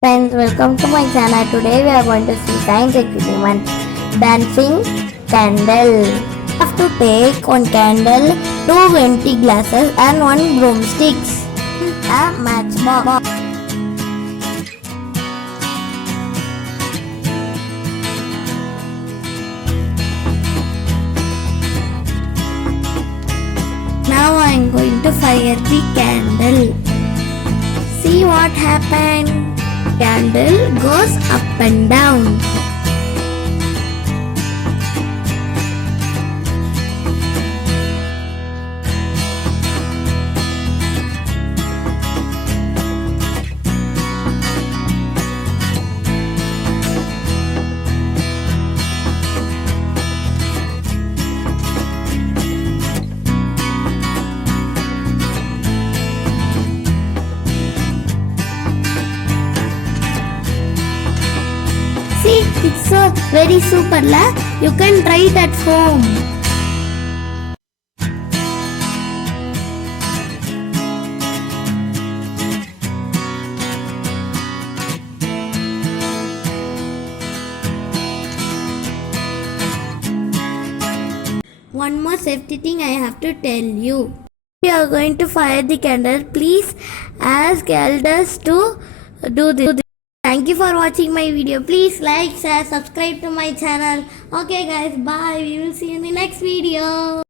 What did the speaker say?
Friends, welcome to my channel. Today we are going to see science experiment dancing candle. You have to take one candle, two empty glasses and one broomsticks, a matchbox. Now I am going to fire the candle. See what happened. Candle goes up and down. See, it's so very super la. You can try it at home. One more safety thing I have to tell you. We are going to fire the candle. Please ask elders to do this. Thank you for watching my video. Please like, share, subscribe to my channel. Okay guys, bye. We will see you in the next video.